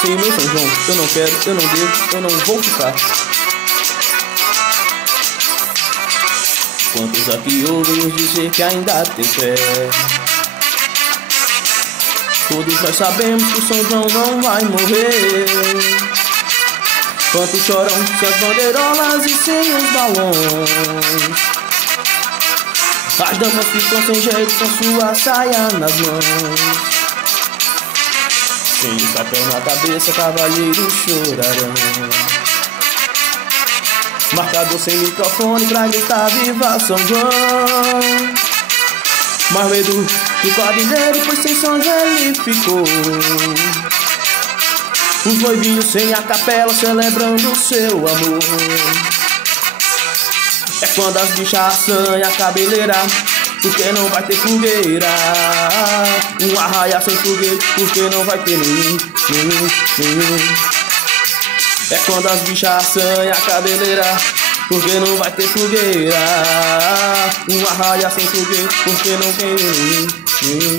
Sem o meu São João, eu não quero, eu não devo, eu não vou ficar. Quantos aqui ouvem nos dizer que ainda tem fé? Todos nós sabemos que o São João não vai morrer. Quantos choram sem as bandeirolas e sem os balões? As damas ficam sem jeito com sua saia nas mãos. Sem o chapéu na cabeça, cavalheiros chorarão. Marcador sem microfone pra gritar viva São João. Mas medo do quadrilheiro, pois sem São João ele ficou. Os noivinhos sem a capela celebrando o seu amor. É quando as bichas assanham a cabeleira, porque não vai ter fogueira. Um arraia sem fogueira, porque não vai ter nenhum. É quando as bichas assanham a cabeleira, porque não vai ter fogueira. Um arraia sem fogueira, porque não tem nenhum.